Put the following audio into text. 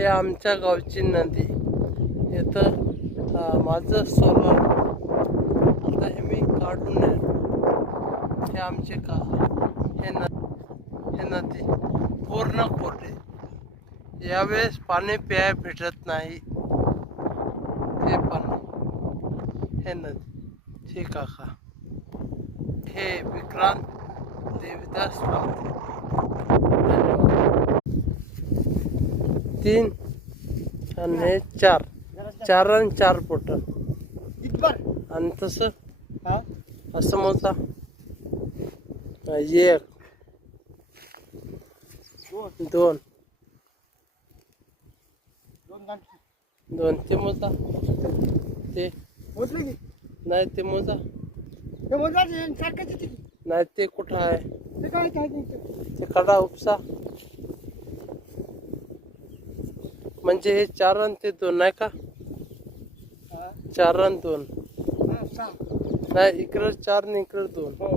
हे आमच्या गावची नदी. इथं माझं सोलर आता हे मी काढून हे आमचे का हे नदी पूर्ण कोरडे. यावेळेस पाणी प्याय भेटत नाही. ते पण हे नदी हे काका हे विक्रांत देवदास रावते. धन्यवाद. 3 आणि हे 4 आणि 4 पोट आणि तसं असं मोजा 1 2 2 ते मोजा ते मोजले की नाही ते मोजा ते मोजायचे सारखंच येते की नाही ते कुठं आहे ते काय काय ते काढा उपसा. म्हणजे हे 4 आणि ते 2 नाही का 4 आणि 2 सहा नाही इकडं 4 आणि इकडं 2. हो